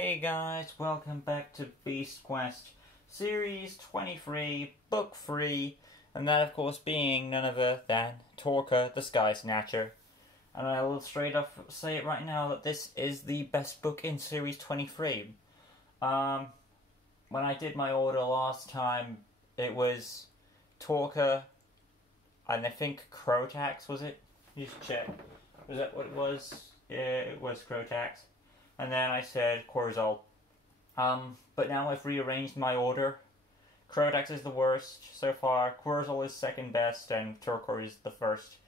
Hey guys, welcome back to Beast Quest, Series 23, Book 3, and that of course being none other than Torka, the Sky Snatcher. And I will straight off say it right now that this is the best book in Series 23. When I did my order last time, it was Torka, and I think Crotax, was it? Just check. Was that what it was? Yeah, it was Crotax. And then I said Corzol. But now I've rearranged my order. Crotax is the worst so far, Corzol is second best, and Turquoise is the first.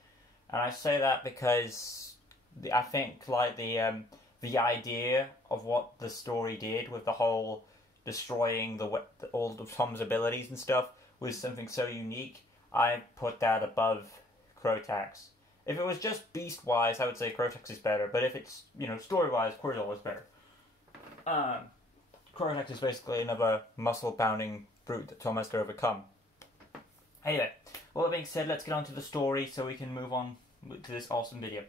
And I say that because I think like the idea of what the story did with the whole destroying all of Tom's abilities and stuff was something so unique. I put that above Crotax. If it was just beast-wise, I would say Crotax is better. But if it's, story-wise, Corzol is better. Crotax is basically another muscle-pounding brute that Tom has to overcome. Anyway, all that being said, let's get on to the story so we can move on to this awesome video.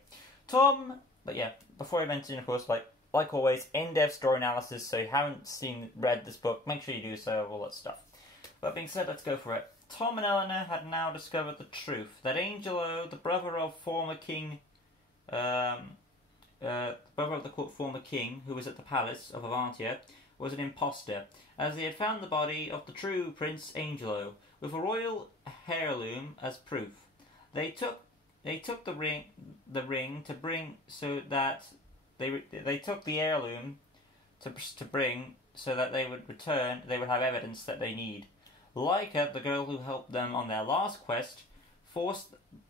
Before I mention, of course, like always, in-depth story analysis, so you haven't read this book, make sure you do so, all that stuff. That being said, let's go for it. Tom and Eleanor had now discovered the truth, that Angelo, the brother of former king, former king, who was at the palace of Avantia, was an impostor, as they had found the body of the true Prince Angelo, with a royal heirloom as proof. They took the ring to bring so that they took the heirloom to bring so that they would return. They would have evidence that they need. Leica, the girl who helped them on their last quest, forced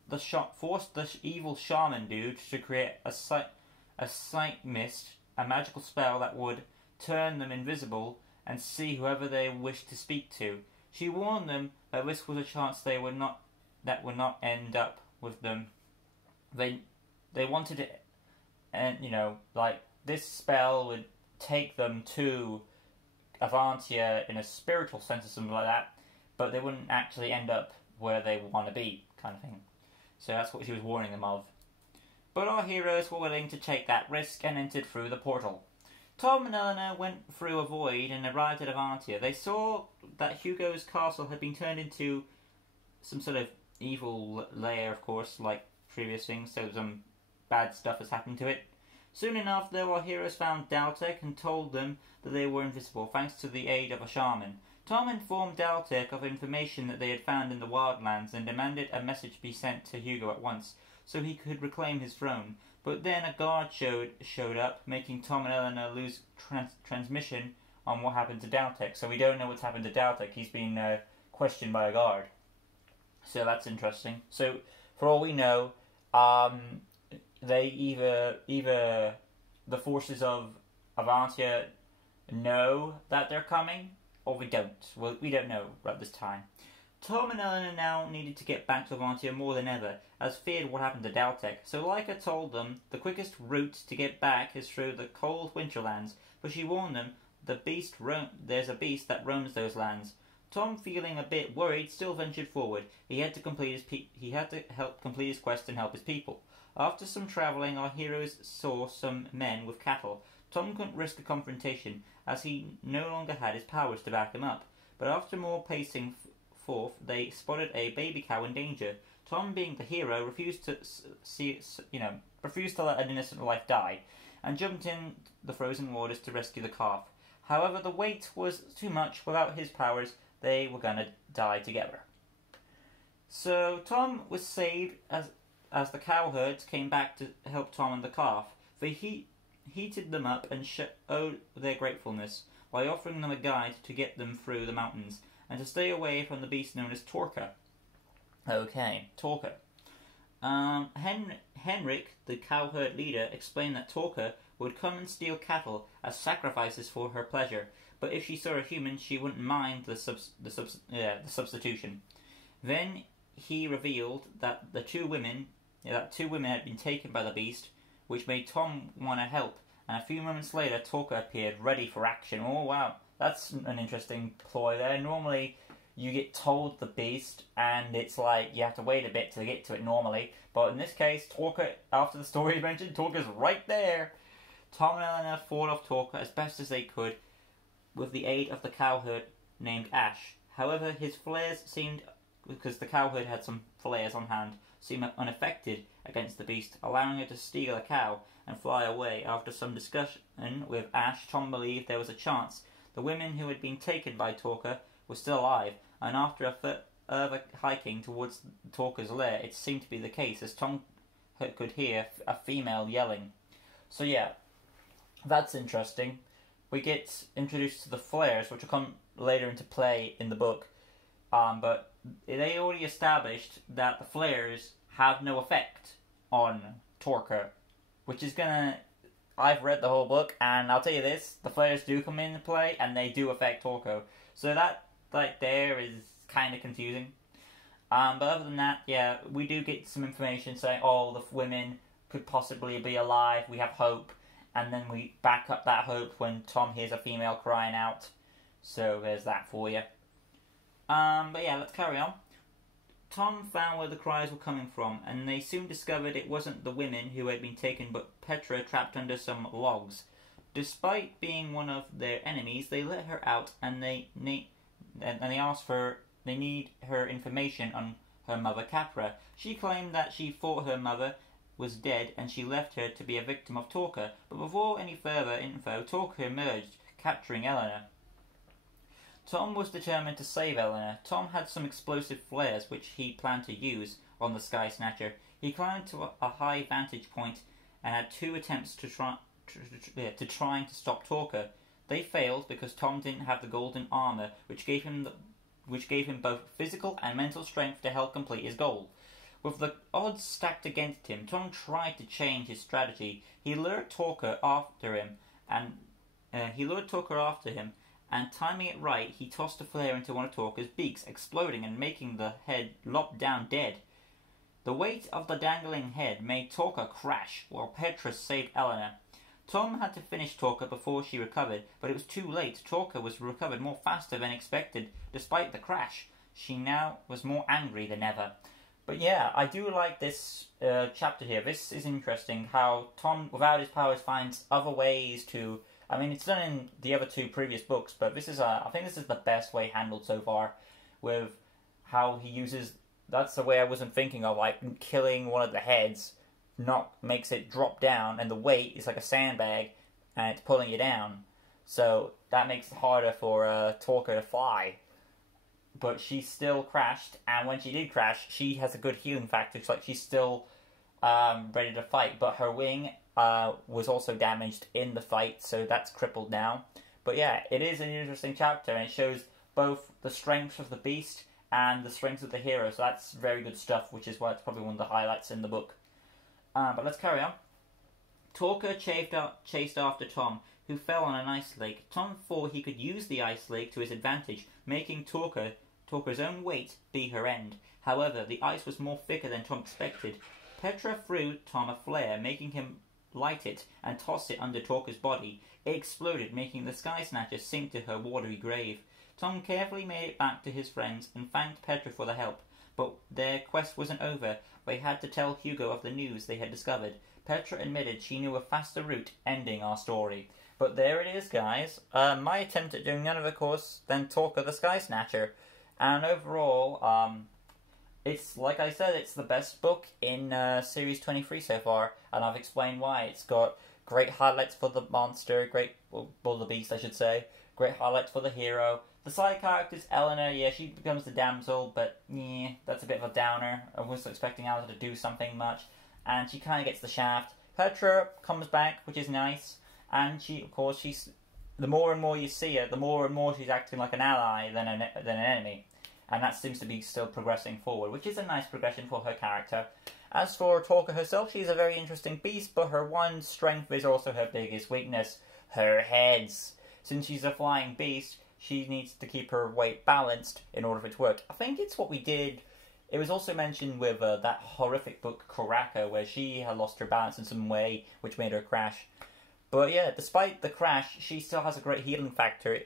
the evil shaman dude to create a sight mist, a magical spell that would turn them invisible and see whoever they wished to speak to. She warned them that this was a chance that would not end up with them. They wanted it, and this spell would take them to Avantia in a spiritual sense or something like that, but they wouldn't actually end up where they want to be, kind of thing. So that's what she was warning them of. But our heroes were willing to take that risk and entered through the portal. Tom and Eleanor went through a void and arrived at Avantia. They saw that Hugo's castle had been turned into some sort of evil lair, of course, like previous things, so some bad stuff has happened to it. Soon enough, our heroes found Daltek and told them that they were invisible, thanks to the aid of a shaman. Tom informed Daltek of information that they had found in the wildlands and demanded a message be sent to Hugo at once, so he could reclaim his throne. But then a guard showed up, making Tom and Eleanor lose transmission on what happened to Daltek. So we don't know what's happened to Daltek. He's been questioned by a guard. So that's interesting. So for all we know, they either the forces of Avantia know that they're coming, or we don't. Well, we don't know at this time. Tom and Eleanor now needed to get back to Avantia more than ever, as feared what happened to Daltek. So Leica told them the quickest route to get back is through the cold winterlands, but she warned them there's a beast that roams those lands. Tom, feeling a bit worried, still ventured forward. He had to help complete his quest and help his people. After some travelling, our heroes saw some men with cattle. Tom couldn't risk a confrontation, as he no longer had his powers to back him up. But after more pacing forth, they spotted a baby cow in danger. Tom, being the hero, refused to let an innocent life die, and jumped in the frozen waters to rescue the calf. However, the weight was too much. Without his powers, they were gonna die together. So Tom was saved as the cowherds came back to help Tom and the calf. They heated them up and showed their gratefulness by offering them a guide to get them through the mountains and to stay away from the beast known as Torka. Okay, Torka. Henrik, the cowherd leader, explained that Torka would come and steal cattle as sacrifices for her pleasure, but if she saw a human, she wouldn't mind the substitution. Then he revealed that two women had been taken by the beast, which made Tom want to help, and a few moments later Torka appeared, ready for action. Oh wow, that's an interesting ploy there. Normally you get told the beast, and it's like you have to wait a bit to get to it normally, but in this case, Torka, after the story mentioned, Torka's right there. Tom and Eleanor fought off Torka as best as they could with the aid of the cowherd named Ash. However, his flares seemed, because the cowherd had some flares on hand, seemed unaffected against the beast, allowing her to steal a cow and fly away. After some discussion with Ash, Tom believed there was a chance the women who had been taken by Torka were still alive, and after a further hiking towards Torka's lair, it seemed to be the case, as Tom could hear a female yelling. So yeah, that's interesting. We get introduced to the flares, which will come later into play in the book, but they already established that the flares have no effect on Torka, which is gonna... I've read the whole book, and I'll tell you this, the flares do come into play, and they do affect Torka. So that, there is kind of confusing. But other than that, yeah, we do get some information saying, oh, the women could possibly be alive, we have hope, and then we back up that hope when Tom hears a female crying out. So there's that for you. But yeah, let's carry on. Tom found where the cries were coming from, and they soon discovered it wasn't the women who had been taken, but Petra trapped under some logs. Despite being one of their enemies, they let her out, and they asked for... They need her information on her mother Capra. She claimed that she thought her mother was dead and she left her to be a victim of Torka, but before any further info, Torka emerged, capturing Eleanor. Tom was determined to save Eleanor. Tom had some explosive flares which he planned to use on the Sky Snatcher. He climbed to a high vantage point and had 2 attempts to trying to stop Torka. They failed because Tom didn't have the golden armor, which gave him both physical and mental strength to help complete his goal. With the odds stacked against him, Tom tried to change his strategy. He lured Torka after him, and timing it right, he tossed a flare into one of Torka's beaks, exploding and making the head lop down dead. The weight of the dangling head made Torka crash, while Petra saved Eleanor. Tom had to finish Torka before she recovered, but it was too late. Torka was recovered more faster than expected, despite the crash. She now was more angry than ever. But yeah, I do like this chapter here. This is interesting, how Tom, without his powers, finds other ways to... I mean, it's done in the other 2 previous books, but this is I think this is the best way handled so far, with how he uses... That's the way I wasn't thinking of, like, killing one of the heads makes it drop down, and the weight is like a sandbag, and it's pulling you down. So that makes it harder for Torka to fly. But she still crashed, and when she did crash, she has a good healing factor. It's like she's still ready to fight, but her wing was also damaged in the fight, so that's crippled now. But yeah, it is an interesting chapter, and it shows both the strength of the beast and the strength of the hero, so that's very good stuff, which is why it's probably one of the highlights in the book. But let's carry on. Torka chased after Tom, who fell on an ice lake. Tom thought he could use the ice lake to his advantage, making Torka's own weight be her end. However, the ice was more thicker than Tom expected. Petra threw Tom a flare, making him light it and toss it under Torka's body. It exploded, making the Sky Snatcher sink to her watery grave. Tom carefully made it back to his friends and thanked Petra for the help. But their quest wasn't over. They had to tell Hugo of the news they had discovered. Petra admitted she knew a faster route, ending our story. But there it is, guys. My attempt at doing none of the course than Torka the Sky Snatcher. And overall, it's, like I said, it's the best book in Series 23 so far. And I've explained why. It's got great highlights for the monster, the beast, I should say. Great highlights for the hero. The side characters, Eleanor, yeah, she becomes the damsel, but yeah, that's a bit of a downer. I wasn't expecting Eleanor to do something much, and she kind of gets the shaft. Petra comes back, which is nice, and she's the more and more you see her, the more and more she's acting like an ally than an enemy, and that seems to be still progressing forward, which is a nice progression for her character. As for Torka herself, she's a very interesting beast, but her one strength is also her biggest weakness, her heads. Since she's a flying beast, she needs to keep her weight balanced in order for it to work. I think it's what we did. It was also mentioned with that horrific book, Karaka, where she had lost her balance in some way, which made her crash. But yeah, despite the crash, she still has a great healing factor,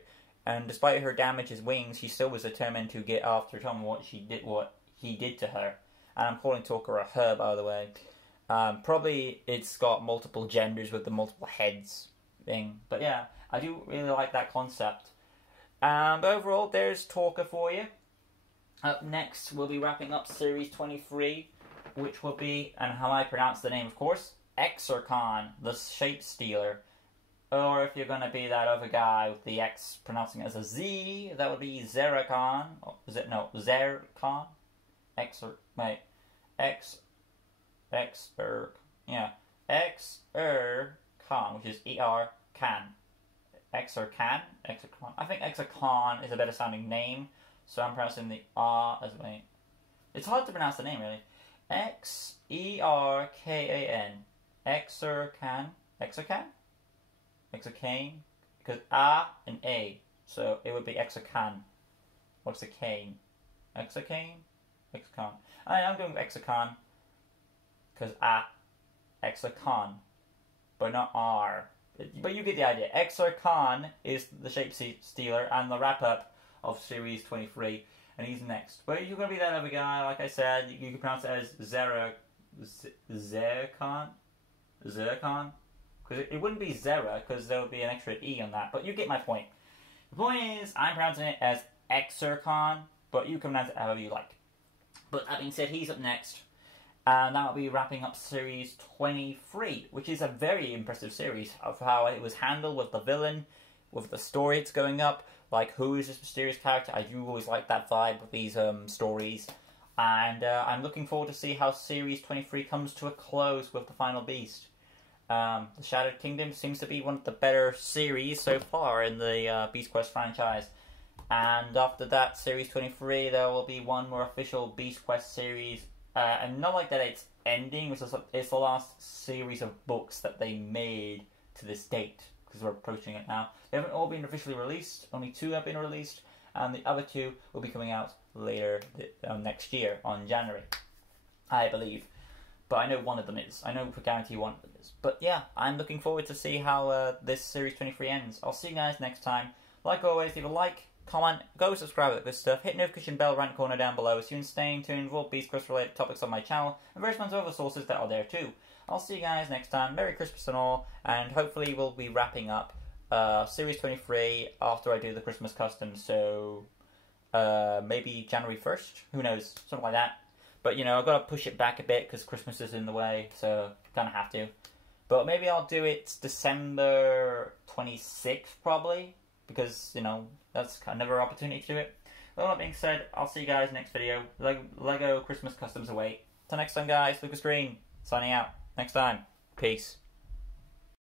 and despite her damage's wings, she still was determined to get after Tom what he did to her. And I'm calling Torka a her, by the way. Probably it's got multiple genders with the multiple heads thing. But yeah, I do really like that concept. But overall, there's Torka for you. Up next, we'll be wrapping up Series 23, which will be, and how I pronounce the name, of course, Exarchon, the Shape Stealer. Or if you're going to be that other guy with the X pronouncing it as a Z, that would be Zeracon. Oh, is it? No, Zercon? Exarchon, which is E-R-Can. Exarchon? I think Exarchon is a better sounding name, so I'm pronouncing the R as my... It's hard to pronounce the name, really. X-E-R-K-A-N. Exarchon? Exarchane? Because A and A, so it would be Exarchon. What's the cane? Exarchane? Exarchon. I'm going with Exarchon, because Exarchon, but not R. But you get the idea. Exarchon is the Shape Stealer and the wrap-up of Series 23, and he's next. But you're going to be that other guy, like I said. You can pronounce it as Zercon? Zercon? Because it wouldn't be Zera, because there would be an extra E on that. But you get my point. The point is, I'm pronouncing it as Exarchon, but you can pronounce it however you like. But that being said, he's up next. And that will be wrapping up Series 23, which is a very impressive series of how it was handled with the villain, with the story it's going up, like who is this mysterious character. I do always like that vibe with these stories. And I'm looking forward to see how Series 23 comes to a close with the final beast. The Shattered Kingdom seems to be one of the better series so far in the Beast Quest franchise. And after that, Series 23, there will be one more official Beast Quest series. And not like that it's ending, it's the last series of books that they made to this date, because we're approaching it now. They haven't all been officially released, only 2 have been released, and the other 2 will be coming out later next year, on January, I believe. But I know one of them is. I know for guarantee one of them is. But yeah, I'm looking forward to see how this Series 23 ends. I'll see you guys next time. Like always, leave a like, comment, go subscribe to this stuff, hit notification bell right corner down below so you can stay tuned for all Beast Quest related topics on my channel and various amounts of other sources that are there too. I'll see you guys next time. Merry Christmas and all, and hopefully we'll be wrapping up Series 23 after I do the Christmas custom, so maybe January 1st? Who knows? Something like that. But, you know, I've got to push it back a bit because Christmas is in the way, so kind of have to. But maybe I'll do it December 26th, probably, because, you know, that's another opportunity to do it. Well, that being said, I'll see you guys next video. Lego Christmas Customs await. Till next time, guys, Lucas Green, signing out. Next time. Peace.